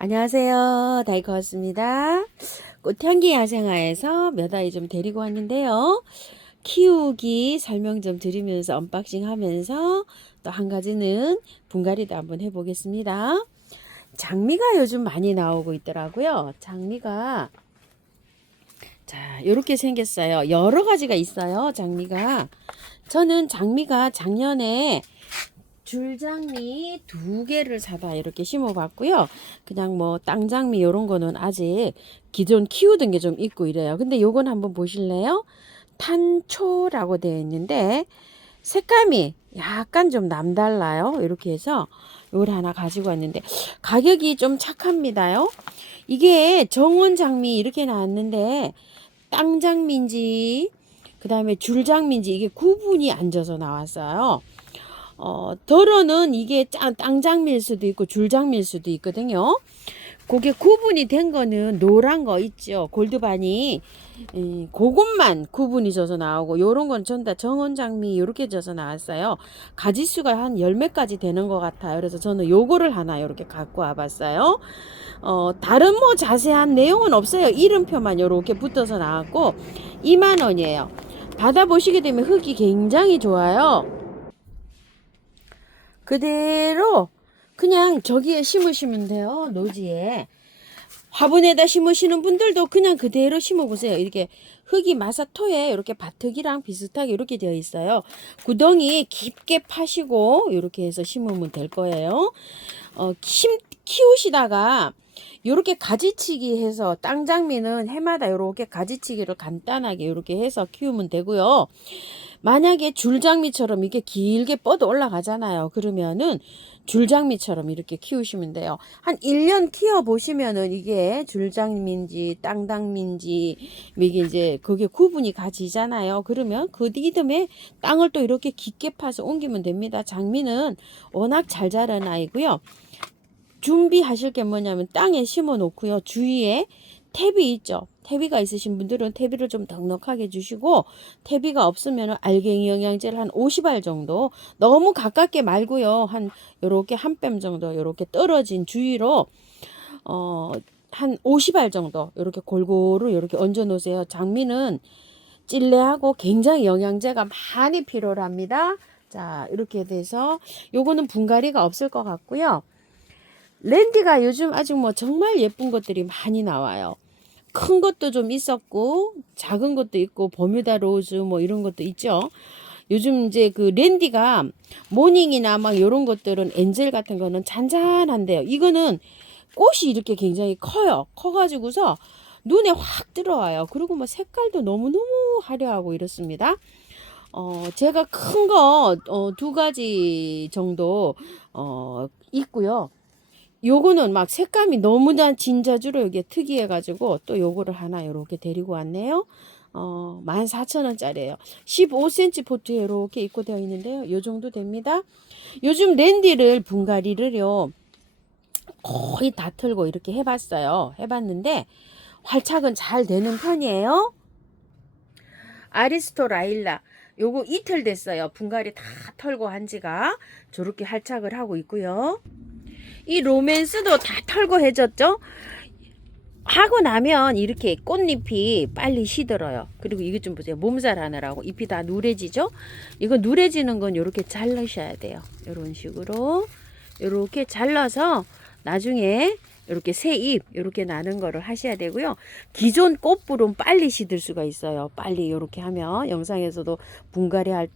안녕하세요. 다이커였습니다. 꽃향기 야생화에서 몇 아이 좀 데리고 왔는데요. 키우기 설명 좀 드리면서 언박싱 하면서 또 한 가지는 분갈이도 한번 해보겠습니다. 장미가 요즘 많이 나오고 있더라고요. 장미가 자, 이렇게 생겼어요. 여러 가지가 있어요. 장미가. 저는 장미가 작년에 줄장미 2개를 사다 이렇게 심어봤고요. 그냥 뭐 땅장미 이런 거는 아직 기존 키우던 게 좀 있고 이래요. 근데 요건 한번 보실래요? 탄초라고 되어 있는데 색감이 약간 좀 남달라요. 이렇게 해서 요걸 하나 가지고 왔는데 가격이 좀 착합니다요. 이게 정원장미 이렇게 나왔는데 땅장미인지 그 다음에 줄장미인지 이게 구분이 안 져서 나왔어요. 덜어는 이게 땅장미일 수도 있고 줄장미일 수도 있거든요. 그게 구분이 된 거는 노란 거 있죠. 골드바니. 그것만 구분이 져서 나오고 요런 건 전 다 정원장미 요렇게 져서 나왔어요. 가지수가 한 열 몇 가지 되는 것 같아요. 그래서 저는 요거를 하나 요렇게 갖고 와봤어요. 다른 뭐 자세한 내용은 없어요. 이름표만 요렇게 붙어서 나왔고 2만 원이에요. 받아보시게 되면 흙이 굉장히 좋아요. 그대로 그냥 저기에 심으시면 돼요. 노지에. 화분에다 심으시는 분들도 그냥 그대로 심어보세요. 이렇게 흙이 마사토에 이렇게 바트기랑 비슷하게 이렇게 되어 있어요. 구덩이 깊게 파시고 이렇게 해서 심으면 될 거예요. 키우시다가 이렇게 가지치기 해서 땅장미는 해마다 이렇게 가지치기를 간단하게 이렇게 해서 키우면 되고요. 만약에 줄장미처럼 이렇게 길게 뻗어 올라가잖아요. 그러면은 줄장미처럼 이렇게 키우시면 돼요. 한 1년 키워 보시면은 이게 줄장미인지 땅장미인지 이게 이제 그게 구분이 가지잖아요. 그러면 그 이듬해 땅을 또 이렇게 깊게 파서 옮기면 됩니다. 장미는 워낙 잘 자란 아이고요. 준비하실 게 뭐냐면 땅에 심어 놓고요. 주위에 퇴비 있죠. 퇴비가 있으신 분들은 퇴비를 좀 넉넉하게 주시고 퇴비가 없으면 알갱이 영양제를 한 50알 정도 너무 가깝게 말고요. 한 요렇게 한 뼘 정도 요렇게 떨어진 주위로 한 50알 정도 요렇게 골고루 요렇게 얹어 놓으세요. 장미는 찔레하고 굉장히 영양제가 많이 필요합니다. 자, 이렇게 돼서 요거는 분갈이가 없을 것 같고요. 랜디가 요즘 아직 뭐 정말 예쁜 것들이 많이 나와요. 큰 것도 좀 있었고 작은 것도 있고 버뮤다 로즈 뭐 이런 것도 있죠. 요즘 이제 그 랜디가 모닝이나 막 이런 것들은 엔젤 같은 거는 잔잔한데요. 이거는 꽃이 이렇게 굉장히 커요. 커가지고서 눈에 확 들어와요. 그리고 뭐 색깔도 너무너무 화려하고 이렇습니다. 제가 큰 거 2가지 정도 있고요. 요거는 막 색감이 너무나 진자주로 이게 특이해가지고 또 요거를 하나 요렇게 데리고 왔네요. 14,000원짜리예요. 15cm 포트에 이렇게 입고되어 있는데요. 요 정도 됩니다. 요즘 랜디를 분갈이를요 거의 다 털고 이렇게 해봤어요. 해봤는데 활착은 잘 되는 편이에요. 아리스토 라일라 요거 이틀 됐어요. 분갈이 다 털고 한 지가 저렇게 활착을 하고 있고요. 이 로맨스도 다 털고 해졌죠. 하고 나면 이렇게 꽃잎이 빨리 시들어요. 그리고 이거 좀 보세요. 몸살 하느라고 잎이 다 누래지죠. 이거 누래지는 건 이렇게 잘라셔야 돼요. 이런 식으로 이렇게 잘라서 나중에 이렇게 새 잎 이렇게 나는 거를 하셔야 되고요. 기존 꽃불은 빨리 시들 수가 있어요. 빨리 이렇게 하면 영상에서도 분갈이 할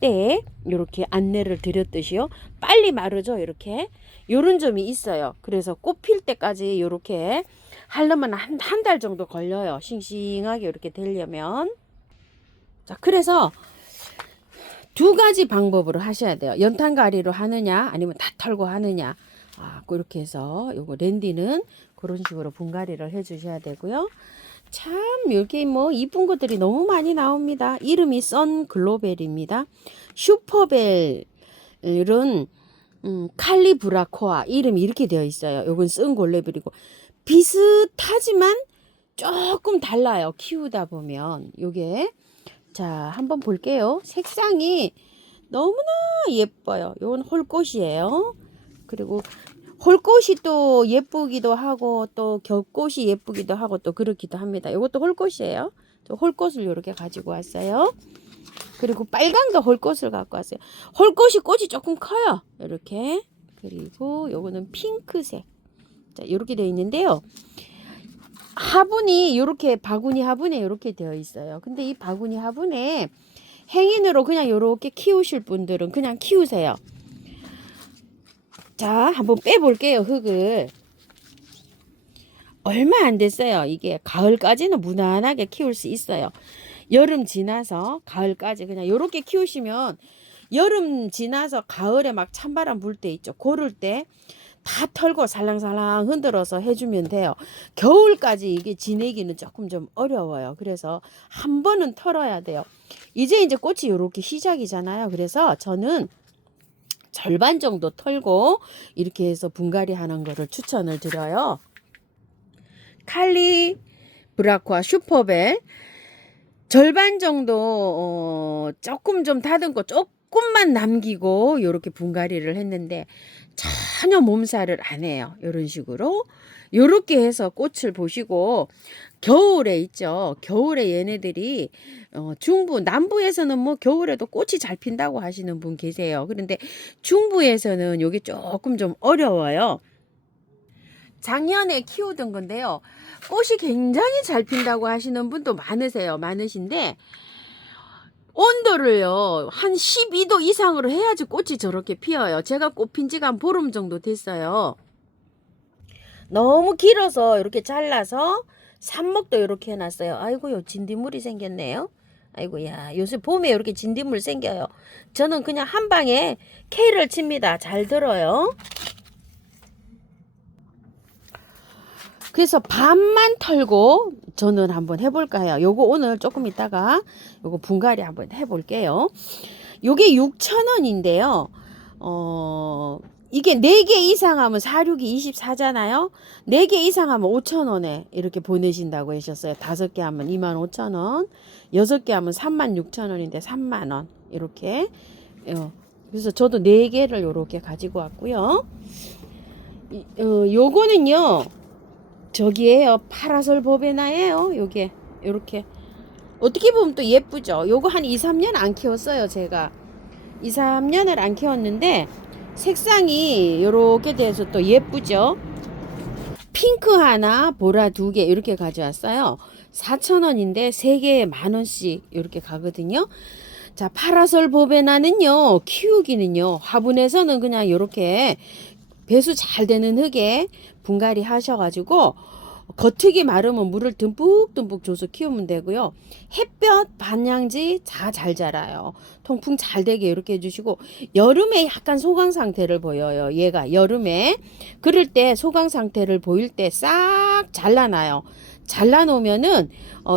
때 이렇게 안내를 드렸듯이요. 빨리 마르죠. 이렇게 요런 점이 있어요. 그래서 꽃 필 때까지 이렇게 하려면 한 달 정도 걸려요. 싱싱하게 이렇게 되려면. 자, 그래서 2가지 방법으로 하셔야 돼요. 연탄가리로 하느냐 아니면 다 털고 하느냐. 그렇게 해서 요거 랜디는 그런 식으로 분갈이를 해 주셔야 되고요. 참 여기 뭐 이쁜 것들이 너무 많이 나옵니다. 이름이 선글로벨입니다. 슈퍼벨은 칼리브라코아 이름이 이렇게 되어 있어요. 요건 선글로벨이고 비슷하지만 조금 달라요. 키우다 보면 요게 자 한번 볼게요. 색상이 너무나 예뻐요. 요건 홀꽃이에요. 그리고 홀꽃이 또 예쁘기도 하고 또 겹꽃이 예쁘기도 하고 또 그렇기도 합니다. 이것도 홀꽃이에요. 저 홀꽃을 이렇게 가지고 왔어요. 그리고 빨강도 홀꽃을 갖고 왔어요. 홀꽃이 꽃이 조금 커요. 이렇게. 그리고 요거는 핑크색. 자, 이렇게 되어 있는데요. 화분이 이렇게 바구니 화분에 이렇게 되어 있어요. 근데 이 바구니 화분에 행인으로 그냥 이렇게 키우실 분들은 그냥 키우세요. 자, 한번 빼볼게요. 흙을. 얼마 안 됐어요. 이게 가을까지는 무난하게 키울 수 있어요. 여름 지나서 가을까지 그냥 이렇게 키우시면 여름 지나서 가을에 막 찬바람 불 때 있죠. 고를 때 다 털고 살랑살랑 흔들어서 해주면 돼요. 겨울까지 이게 지내기는 조금 좀 어려워요. 그래서 한 번은 털어야 돼요. 이제 꽃이 이렇게 시작이잖아요. 그래서 저는 절반 정도 털고 이렇게 해서 분갈이 하는 거를 추천을 드려요. 칼리 브라쿠아 슈퍼벨 절반 정도 조금 좀 다듬고 조금만 남기고 이렇게 분갈이를 했는데 전혀 몸살을 안 해요. 이런 식으로 이렇게 해서 꽃을 보시고 겨울에 있죠. 겨울에 얘네들이 중부 남부에서는 뭐 겨울에도 꽃이 잘 핀다고 하시는 분 계세요. 그런데 중부에서는 이게 조금 좀 어려워요. 작년에 키우던 건데요. 꽃이 굉장히 잘 핀다고 하시는 분도 많으신데 온도를요 한 12도 이상으로 해야지 꽃이 저렇게 피어요. 제가 꽃 핀 지가 한 보름 정도 됐어요. 너무 길어서 이렇게 잘라서 삽목도 이렇게 해놨어요. 아이고요, 진딧물이 생겼네요. 아이고야, 요새 봄에 이렇게 진딧물 생겨요. 저는 그냥 한 방에 K를 칩니다. 잘 들어요. 그래서 반만 털고 저는 한번 해볼까 해요. 요거 오늘 조금 있다가 요거 분갈이 한번 해볼게요. 요게 6,000원인데요. 이게 4개 이상 하면 4, 6이 24잖아요. 4개 이상 하면 5,000원에 이렇게 보내신다고 하셨어요. 5개 하면 25,000원, 6개 하면 36,000원인데 3만원 이렇게. 그래서 저도 4개를 요렇게 가지고 왔고요. 요거는요. 저기에요. 파라솔 버베나예요. 요게 요렇게 어떻게 보면 또 예쁘죠. 요거 한 2, 3년 안 키웠어요. 제가 2, 3년을 안 키웠는데 색상이 요렇게 돼서 또 예쁘죠. 핑크 하나, 보라 2개 이렇게 가져왔어요. 4,000원인데 3개에 만원씩 이렇게 가거든요. 자, 파라솔 버베나는요. 키우기는요. 화분에서는 그냥 요렇게 배수 잘 되는 흙에 분갈이 하셔가지고 겉흙이 마르면 물을 듬뿍듬뿍 줘서 키우면 되고요. 햇볕 반양지 잘 자라요. 통풍 잘 되게 이렇게 해주시고 여름에 약간 소강 상태를 보여요. 얘가 여름에 그럴 때 소강 상태를 보일 때 싹 잘라놔요. 잘라놓으면은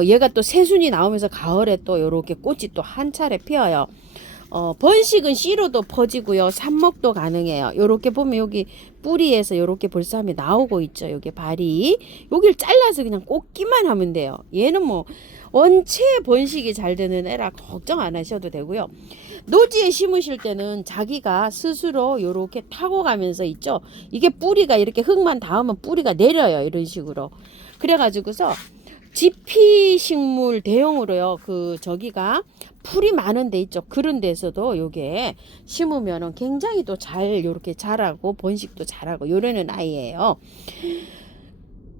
얘가 또 새순이 나오면서 가을에 또 이렇게 꽃이 또 한 차례 피어요. 번식은 씨로도 퍼지고요. 삽목도 가능해요. 요렇게 보면 여기 뿌리에서 요렇게 벌써 나오고 있죠. 여기 발이. 여길 잘라서 그냥 꽂기만 하면 돼요. 얘는 뭐 원체 번식이 잘 되는 애라 걱정 안 하셔도 되고요. 노지에 심으실 때는 자기가 스스로 요렇게 타고 가면서 있죠. 이게 뿌리가 이렇게 흙만 닿으면 뿌리가 내려요. 이런 식으로. 그래가지고서 지피식물 대용으로요. 저기가 풀이 많은 데 있죠. 그런 데서도 요게 심으면은 굉장히 또 잘 요렇게 자라고 번식도 잘하고 요러는 아이예요.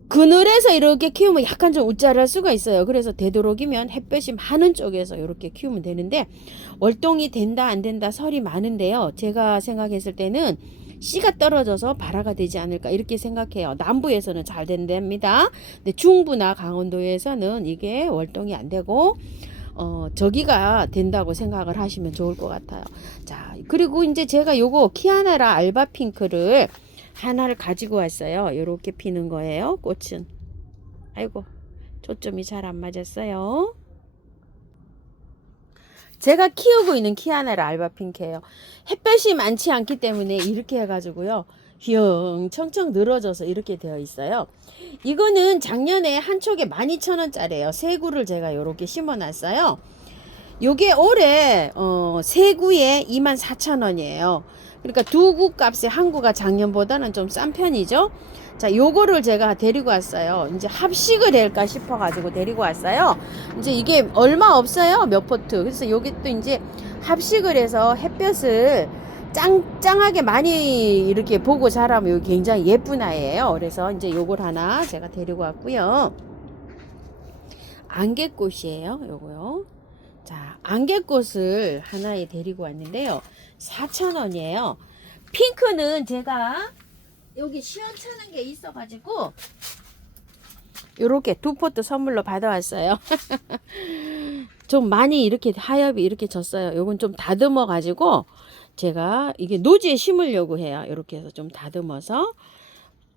그늘에서 이렇게 키우면 약간 좀 우짜할 수가 있어요. 그래서 되도록이면 햇볕이 많은 쪽에서 이렇게 키우면 되는데 월동이 된다 안 된다 설이 많은데요. 제가 생각했을 때는 씨가 떨어져서 발화가 되지 않을까 이렇게 생각해요. 남부에서는 잘 된답니다. 근데 중부나 강원도에서는 이게 월동이 안 되고 저기가 된다고 생각을 하시면 좋을 것 같아요. 자, 그리고 이제 제가 요거 키아나라 알바 핑크를 하나를 가지고 왔어요. 요렇게 피는 거예요. 꽃은. 아이고, 초점이 잘 안 맞았어요. 제가 키우고 있는 키아나라 알바 핑크예요. 햇볕이 많지 않기 때문에 이렇게 해가지고요. 휘영청청 늘어져서 이렇게 되어 있어요. 이거는 작년에 한 촉에 12,000원짜리예요. 세 구를 제가 이렇게 심어놨어요. 요게 올해 세 구에 24,000원이에요. 그러니까 두 구 값에 한 구가 작년보다는 좀 싼 편이죠. 자, 요거를 제가 데리고 왔어요. 이제 합식을 할까 싶어가지고 데리고 왔어요. 이제 이게 얼마 없어요. 몇 포트. 그래서 요게 또 이제 합식을 해서 햇볕을 짱짱하게 많이 이렇게 보고 자라면 요 굉장히 예쁜 아이예요. 그래서 이제 요걸 하나 제가 데리고 왔고요. 안개꽃이에요. 요거요. 자, 안개꽃을 하나에 데리고 왔는데요. 4,000원이에요. 핑크는 제가 여기 시원찮은 게 있어가지고 요렇게 두 포트 선물로 받아왔어요. 좀 많이 이렇게 하엽이 이렇게 졌어요. 요건 좀 다듬어 가지고 제가 이게 노지에 심으려고 해요. 이렇게 해서 좀 다듬어서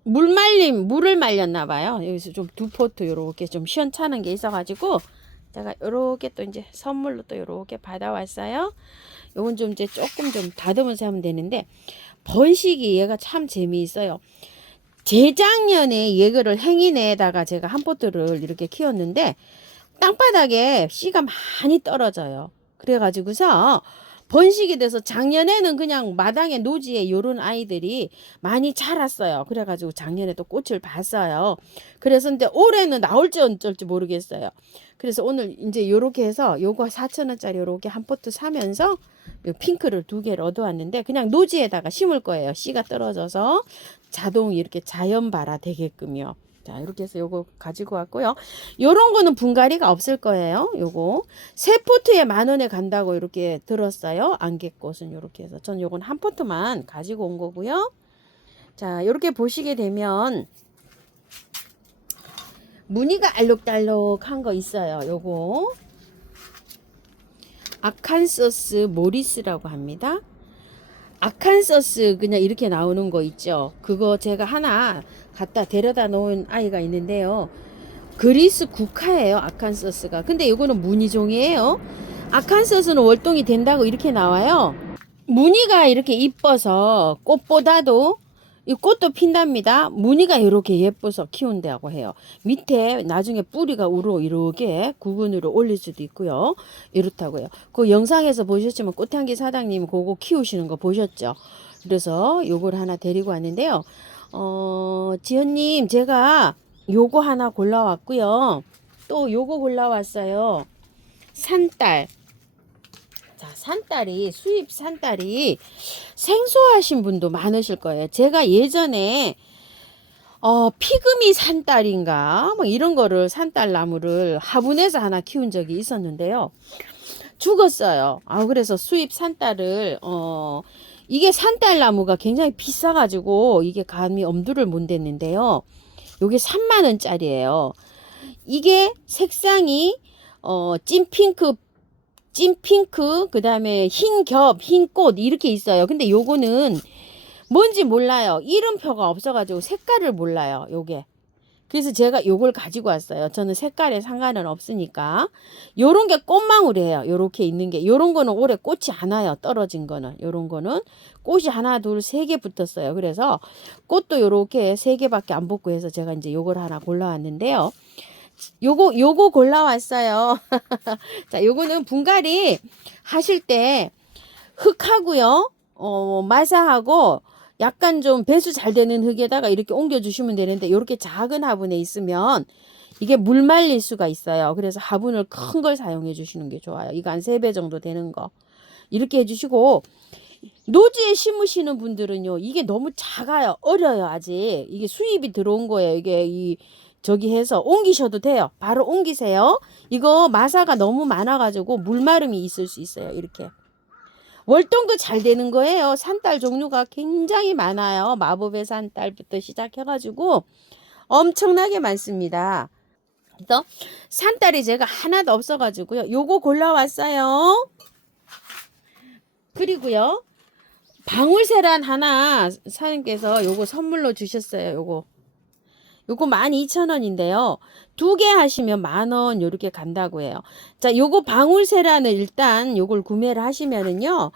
물을 말렸나 봐요. 여기서 좀 두 포트 요렇게 좀 시원찮은 게 있어가지고 제가 요렇게 또 이제 선물로 또 요렇게 받아왔어요. 요건 좀 이제 조금 좀 다듬어서 하면 되는데 번식이 얘가 참 재미있어요. 재작년에 얘를 행인에다가 제가 한 포트를 이렇게 키웠는데 땅바닥에 씨가 많이 떨어져요. 그래가지고서 번식이 돼서 작년에는 그냥 마당에 노지에 요런 아이들이 많이 자랐어요. 그래가지고 작년에 또 꽃을 봤어요. 그래서 근데 올해는 나올지 어쩔지 모르겠어요. 그래서 오늘 이제 요렇게 해서 요거 4,000원짜리 요렇게 한 포트 사면서 요 핑크를 두 개를 얻어왔는데 그냥 노지에다가 심을 거예요. 씨가 떨어져서 자동 이렇게 자연 발화 되게끔요. 자, 이렇게 해서 요거 가지고 왔고요. 요런 거는 분갈이가 없을 거예요. 요거 세 포트에 10,000원에 간다고 이렇게 들었어요. 안개꽃은 요렇게 해서 전 요건 한 포트만 가지고 온 거고요. 자, 요렇게 보시게 되면 무늬가 알록달록한 거 있어요. 요거 아칸소스 모리스라고 합니다. 아칸소스 그냥 이렇게 나오는 거 있죠. 그거 제가 하나 갖다 데려다 놓은 아이가 있는데요. 그리스 국화예요. 아칸소스가. 근데 이거는 무늬종이에요. 아칸소스는 월동이 된다고 이렇게 나와요. 무늬가 이렇게 이뻐서 꽃보다도 이 꽃도 핀답니다. 무늬가 이렇게 예뻐서 키운다고 해요. 밑에 나중에 뿌리가 우로 이렇게 구근으로 올릴 수도 있고요. 이렇다고요. 그 영상에서 보셨지만 꽃향기 사장님 그거 키우시는 거 보셨죠? 그래서 요걸 하나 데리고 왔는데요. 지연님 제가 요거 하나 골라왔고요. 또 요거 골라왔어요. 산딸. 자, 산딸이 수입 산딸이 생소하신 분도 많으실 거예요. 제가 예전에 피그미 산딸인가 뭐 이런 거를 산딸 나무를 화분에서 하나 키운 적이 있었는데요. 죽었어요. 그래서 수입 산딸을 이게 산딸 나무가 굉장히 비싸가지고 이게 감히 엄두를 못 냈는데요. 요게 30,000원짜리예요. 이게 색상이 찐핑크, 그 다음에 흰 겹, 흰 꽃, 이렇게 있어요. 근데 요거는 뭔지 몰라요. 이름표가 없어가지고 색깔을 몰라요. 요게. 그래서 제가 요걸 가지고 왔어요. 저는 색깔에 상관은 없으니까. 요런 게 꽃망울이에요. 요렇게 있는 게. 요런 거는 올해 꽃이 안 와요. 떨어진 거는. 요런 거는 꽃이 하나, 둘, 세 개 붙었어요. 그래서 꽃도 요렇게 세 개밖에 안 붙고 해서 제가 이제 요걸 하나 골라왔는데요. 요거 골라왔어요. 자, 요거는 분갈이 하실 때 흙하고요, 마사하고 약간 좀 배수 잘 되는 흙에다가 이렇게 옮겨주시면 되는데, 이렇게 작은 화분에 있으면 이게 물 말릴 수가 있어요. 그래서 화분을 큰 걸 사용해 주시는 게 좋아요. 이거 한 3배 정도 되는 거. 이렇게 해주시고, 노지에 심으시는 분들은요, 이게 너무 작아요. 어려요, 아직. 이게 수입이 들어온 거예요. 이게 저기 해서 옮기셔도 돼요. 바로 옮기세요. 이거 마사가 너무 많아가지고 물마름이 있을 수 있어요. 이렇게. 월동도 잘 되는 거예요. 산딸 종류가 굉장히 많아요. 마법의 산딸부터 시작해가지고 엄청나게 많습니다. 그래서 산딸이 제가 하나도 없어가지고요. 요거 골라왔어요. 그리고요. 방울세란 하나 사장님께서 요거 선물로 주셨어요. 요거 12,000원인데요. 2개 하시면 10,000원 요렇게 간다고 해요. 자, 요거 방울세란을 일단 요걸 구매를 하시면은요.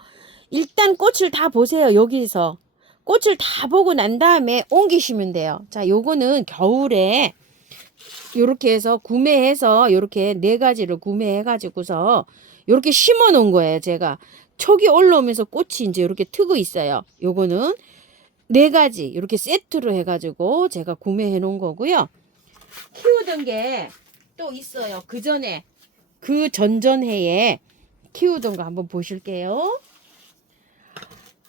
일단 꽃을 다 보세요. 여기서. 꽃을 다 보고 난 다음에 옮기시면 돼요. 자, 요거는 겨울에 요렇게 해서 구매해서 요렇게 4가지를 구매해 가지고서 요렇게 심어 놓은 거예요, 제가. 촉이 올라오면서 꽃이 이제 이렇게 트고 있어요. 요거는 4가지 이렇게 세트로 해가지고 제가 구매해 놓은 거고요. 키우던 게 또 있어요. 그 전에 그 전전해에 키우던 거 한번 보실게요.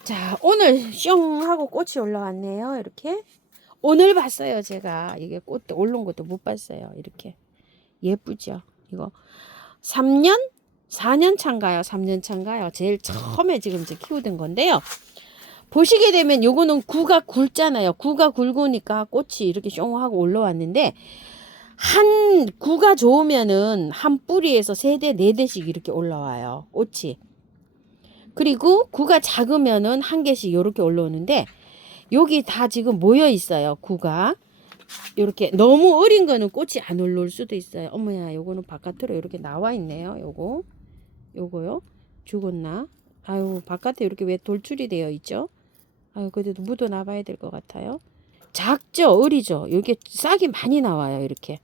자, 오늘 숑 하고 꽃이 올라왔네요. 이렇게 오늘 봤어요. 제가 이게 꽃 올라온 것도 못 봤어요. 이렇게 예쁘죠. 이거 3년 4년 차인가요? 3년 차인가요? 제일 처음에 지금 이제 키우던 건데요. 보시게 되면 요거는 구가 굵잖아요. 구가 굵으니까 꽃이 이렇게 숑하고 올라왔는데, 한 구가 좋으면은 한 뿌리에서 3대 4대씩 이렇게 올라와요. 꽃이. 그리고 구가 작으면은 1개씩 이렇게 올라오는데, 여기 다 지금 모여 있어요. 구가. 이렇게 너무 어린 거는 꽃이 안 올라올 수도 있어요. 어머야, 요거는 바깥으로 이렇게 나와 있네요. 요거요. 죽었나? 아유, 바깥에 이렇게 왜 돌출이 되어 있죠? 아유, 그래도 묻어놔 봐야 될 것 같아요. 작죠? 어리죠? 여기 싹이 많이 나와요. 이렇게.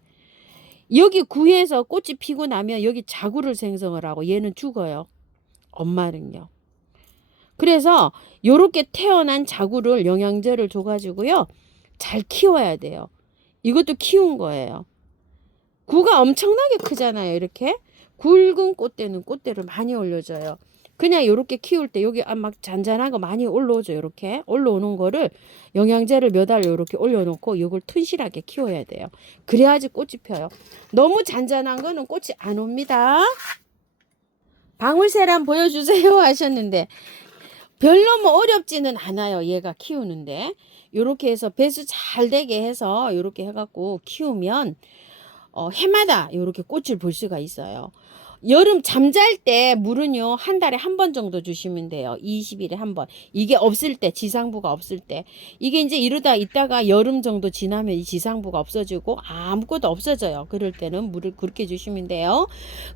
여기 구에서 꽃이 피고 나면 여기 자구를 생성을 하고 얘는 죽어요. 엄마는요. 그래서 요렇게 태어난 자구를 영양제를 줘가지고요. 잘 키워야 돼요. 이것도 키운 거예요. 구가 엄청나게 크잖아요. 이렇게. 굵은 꽃대는 꽃대를 많이 올려줘요. 그냥 요렇게 키울 때 여기 막 잔잔한 거 많이 올라오죠. 이렇게 올라오는 거를 영양제를 몇 알 요렇게 올려놓고 이걸 튼실하게 키워야 돼요. 그래야지 꽃이 펴요. 너무 잔잔한 거는 꽃이 안 옵니다. 방울새람 보여주세요 하셨는데 별로 뭐 어렵지는 않아요. 얘가 키우는데 요렇게 해서 배수 잘 되게 해서 요렇게 해갖고 키우면 해마다 요렇게 꽃을 볼 수가 있어요. 여름 잠잘 때 물은요, 한 달에 한 번 정도 주시면 돼요. 20일에 한 번. 이게 없을 때, 지상부가 없을 때. 이게 이제 이러다 있다가 여름 정도 지나면 이 지상부가 없어지고 아무것도 없어져요. 그럴 때는 물을 그렇게 주시면 돼요.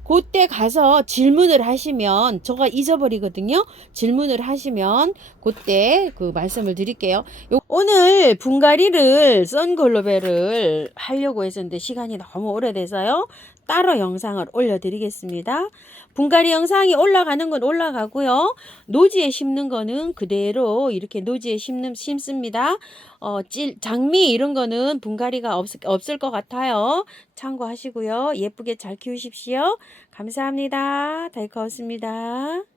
그때 가서 질문을 하시면, 제가 잊어버리거든요. 질문을 하시면 그때 그 말씀을 드릴게요. 오늘 분갈이를 선글로베를 하려고 했었는데 시간이 너무 오래돼서요. 따로 영상을 올려드리겠습니다. 분갈이 영상이 올라가는 건 올라가고요. 노지에 심는 거는 그대로 이렇게 노지에 심습니다. 장미 이런 거는 분갈이가 없을 것 같아요. 참고하시고요. 예쁘게 잘 키우십시오. 감사합니다. 달커웠습니다.